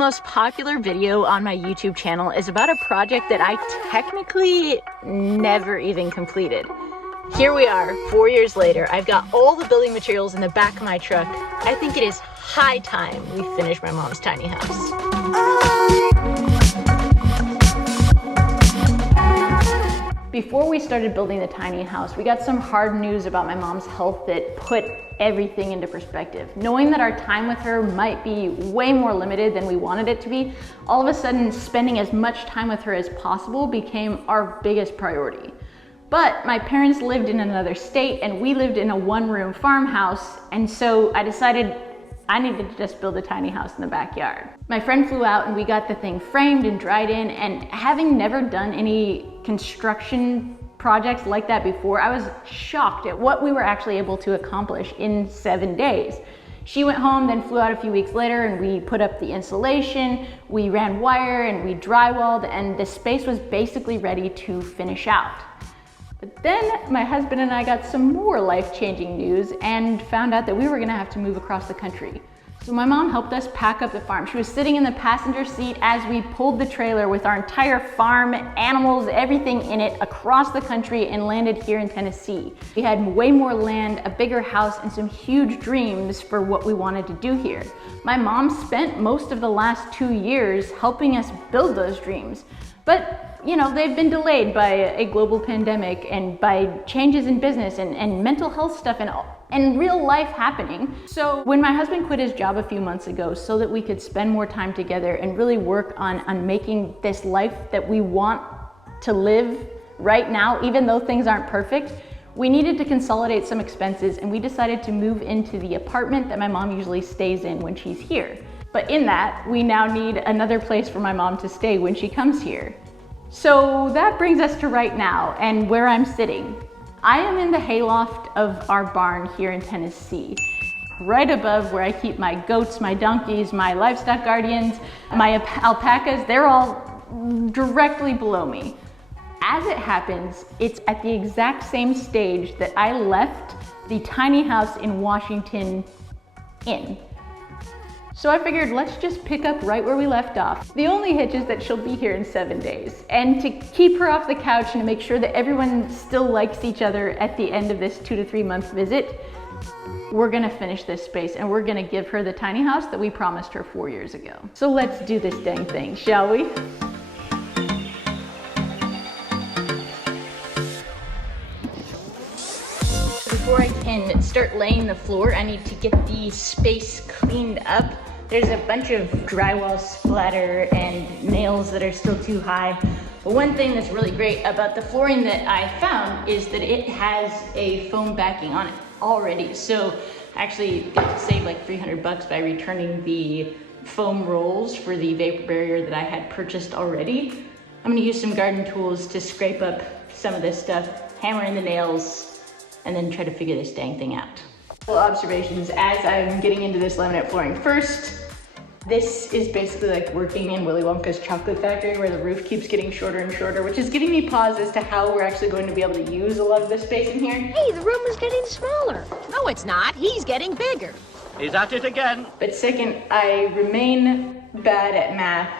most popular video on my YouTube channel is about a project that I technically never even completed. Here we are, 4 years later. I've got all the building materials in the back of my truck. I think it is high time we finish my mom's tiny house. Before we started building the tiny house, we got some hard news about my mom's health that put everything into perspective. Knowing that our time with her might be way more limited than we wanted it to be, all of a sudden spending as much time with her as possible became our biggest priority. But my parents lived in another state and we lived in a one-room farmhouse, and so I decided I needed to just build a tiny house in the backyard. My friend flew out and we got the thing framed and dried in, and having never done any construction projects like that before, I was shocked at what we were actually able to accomplish in 7 days. She went home, then flew out a few weeks later, and we put up the insulation, we ran wire, and we drywalled, and the space was basically ready to finish out. But then my husband and I got some more life-changing news and found out that we were gonna have to move across the country. So my mom helped us pack up the farm. She was sitting in the passenger seat as we pulled the trailer with our entire farm, animals, everything in it across the country and landed here in Tennessee. We had way more land, a bigger house, and some huge dreams for what we wanted to do here. My mom spent most of the last 2 years helping us build those dreams. But you know, they've been delayed by a global pandemic and by changes in business and mental health stuff and real life happening. So when my husband quit his job a few months ago so that we could spend more time together and really work on making this life that we want to live right now, even though things aren't perfect, we needed to consolidate some expenses, and we decided to move into the apartment that my mom usually stays in when she's here. But in that, we now need another place for my mom to stay when she comes here. So that brings us to right now and where I'm sitting. I am in the hayloft of our barn here in Tennessee, right above where I keep my goats, my donkeys, my livestock guardians, my alpacas. They're all directly below me. As it happens, it's at the exact same stage that I left the tiny house in Washington in. So I figured, let's just pick up right where we left off. The only hitch is that she'll be here in 7 days. And to keep her off the couch and to make sure that everyone still likes each other at the end of this 2 to 3 month visit, we're gonna finish this space and we're gonna give her the tiny house that we promised her 4 years ago. So let's do this dang thing, shall we? Before I can start laying the floor, I need to get the space cleaned up. There's a bunch of drywall splatter and nails that are still too high. But one thing that's really great about the flooring that I found is that it has a foam backing on it already. So I actually got to save like 300 bucks by returning the foam rolls for the vapor barrier that I had purchased already. I'm gonna use some garden tools to scrape up some of this stuff, hammer in the nails, and then try to figure this dang thing out. Observations as I'm getting into this laminate flooring. First, this is basically like working in Willy Wonka's chocolate factory where the roof keeps getting shorter and shorter, which is giving me pause as to how we're actually going to be able to use a lot of this space in here. Hey, the room is getting smaller. No, it's not. He's getting bigger. He's at it again. But second, I remain bad at math.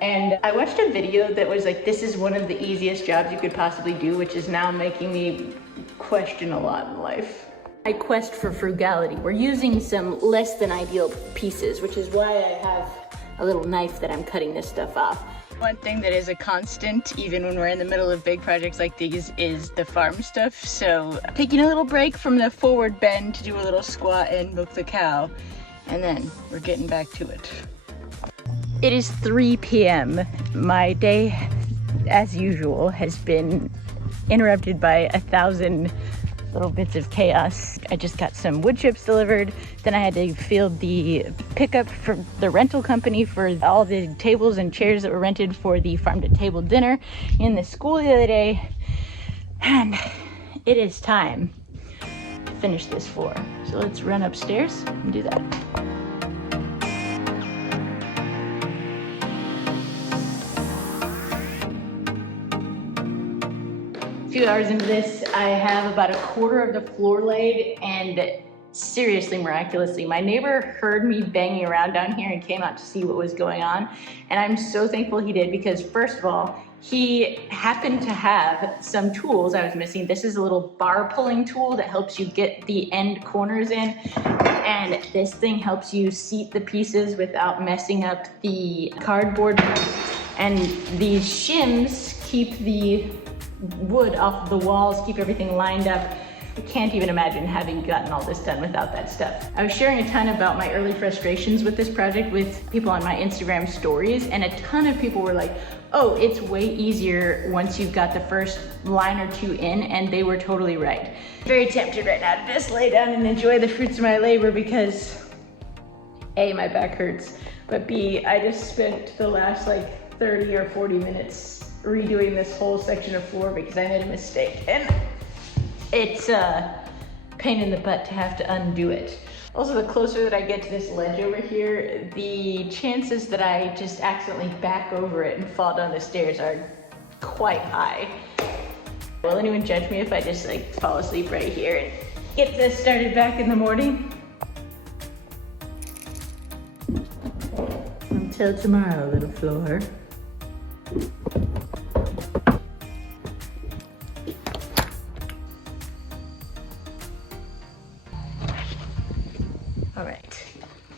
And I watched a video that was like, this is one of the easiest jobs you could possibly do, which is now making me question a lot in life. I quest for frugality. We're using some less than ideal pieces, which is why I have a little knife that I'm cutting this stuff off. One thing that is a constant, even when we're in the middle of big projects like these, is the farm stuff. So taking a little break from the forward bend to do a little squat and milk the cow, and then we're getting back to it. It is 3 p.m. My day, as usual, has been interrupted by 1,000 little bits of chaos. I just got some wood chips delivered. Then I had to field the pickup from the rental company for all the tables and chairs that were rented for the farm to table dinner in the school the other day. And it is time to finish this floor. So let's run upstairs and do that. A few hours into this, I have about a quarter of the floor laid, and seriously miraculously. My neighbor heard me banging around down here and came out to see what was going on. And I'm so thankful he did, because first of all, he happened to have some tools I was missing. This is a little bar pulling tool that helps you get the end corners in. And this thing helps you seat the pieces without messing up the cardboard. And these shims keep the wood off the walls, keep everything lined up. I can't even imagine having gotten all this done without that stuff. I was sharing a ton about my early frustrations with this project with people on my Instagram stories, and a ton of people were like, oh, it's way easier once you've got the first line or two in, and they were totally right. Very tempted right now to just lay down and enjoy the fruits of my labor because A, my back hurts, but B, I just spent the last like 30 or 40 minutes redoing this whole section of floor because I made a mistake. And it's a pain in the butt to have to undo it. Also, the closer that I get to this ledge over here, the chances that I just accidentally back over it and fall down the stairs are quite high. Will anyone judge me if I just like fall asleep right here and get this started back in the morning? Until tomorrow, little floor. All right,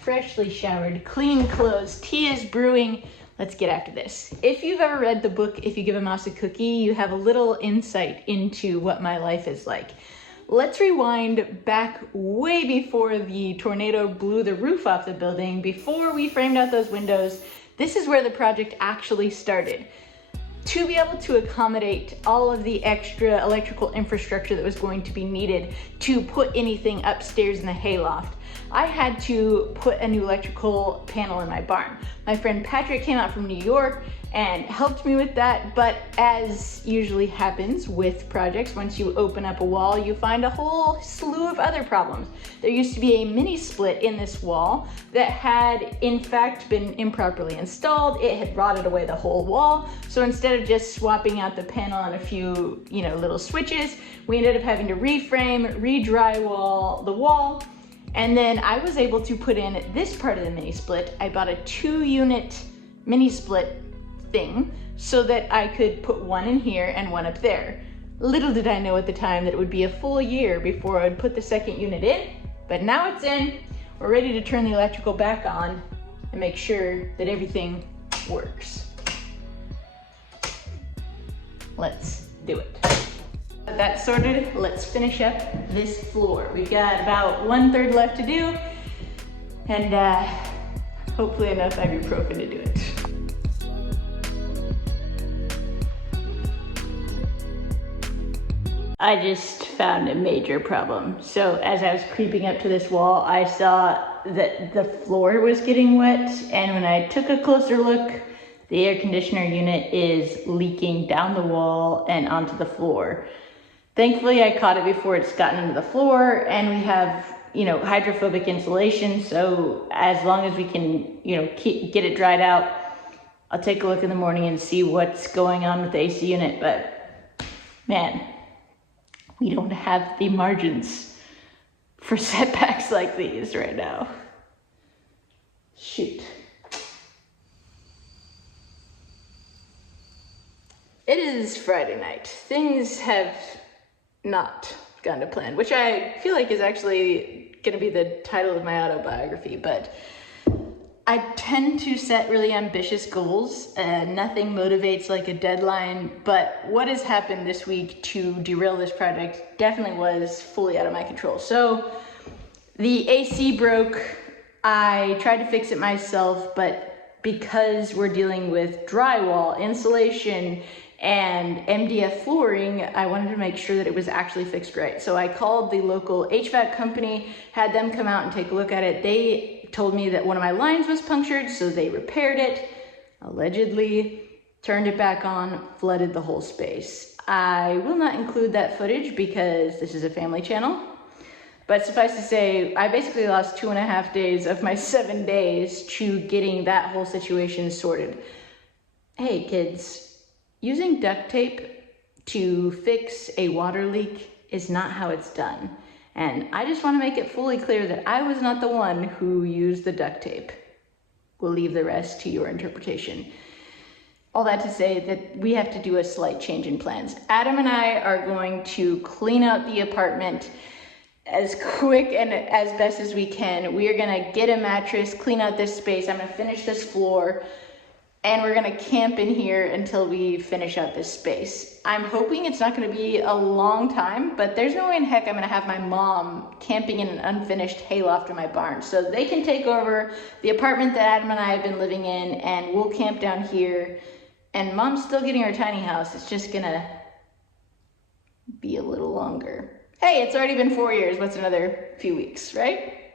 freshly showered, clean clothes, tea is brewing. Let's get after this. If you've ever read the book, If You Give a Mouse a Cookie, you have a little insight into what my life is like. Let's rewind back way before the tornado blew the roof off the building, before we framed out those windows. This is where the project actually started. To be able to accommodate all of the extra electrical infrastructure that was going to be needed to put anything upstairs in the hayloft, I had to put a new electrical panel in my barn. My friend Patrick came out from New York and helped me with that, but as usually happens with projects, once you open up a wall, you find a whole slew of other problems. There used to be a mini split in this wall that had in fact been improperly installed. It had rotted away the whole wall. So instead of just swapping out the panel and a few, little switches, we ended up having to reframe, re-drywall the wall. And then I was able to put in this part of the mini split. I bought a 2-unit mini split thing so that I could put one in here and one up there. Little did I know at the time that it would be a full year before I would put the second unit in, but now it's in. We're ready to turn the electrical back on and make sure that everything works. Let's do it. With that sorted, let's finish up this floor. We've got about 1/3 left to do, and hopefully enough ibuprofen to do it. I just found a major problem. So as I was creeping up to this wall, I saw that the floor was getting wet, and when I took a closer look, the air conditioner unit is leaking down the wall and onto the floor. Thankfully, I caught it before it's gotten into the floor, and we have, hydrophobic insulation. So as long as we can, get it dried out, I'll take a look in the morning and see what's going on with the AC unit. But man, we don't have the margins for setbacks like these right now. Shoot. It is Friday night. Things have not gone to plan, which I feel like is actually going to be the title of my autobiography, but I tend to set really ambitious goals. Nothing motivates like a deadline, but what has happened this week to derail this project definitely was fully out of my control. So the AC broke. I tried to fix it myself, but because we're dealing with drywall, insulation, and MDF flooring, I wanted to make sure that it was actually fixed right. So I called the local HVAC company, had them come out and take a look at it. They told me that one of my lines was punctured, so they repaired it, allegedly, turned it back on, flooded the whole space. I will not include that footage because this is a family channel, but suffice to say, I basically lost 2.5 days of my 7 days to getting that whole situation sorted. Hey kids, using duct tape to fix a water leak is not how it's done. And I just want to make it fully clear that I was not the one who used the duct tape. We'll leave the rest to your interpretation. All that to say that we have to do a slight change in plans. Adam and I are going to clean out the apartment as quick and as best as we can. We are gonna get a mattress, clean out this space. I'm gonna finish this floor, and we're gonna camp in here until we finish out this space. I'm hoping it's not gonna be a long time, but there's no way in heck I'm gonna have my mom camping in an unfinished hayloft in my barn. So they can take over the apartment that Adam and I have been living in, and we'll camp down here. And Mom's still getting her tiny house. It's just gonna be a little longer. Hey, it's already been 4 years. What's another few weeks, right?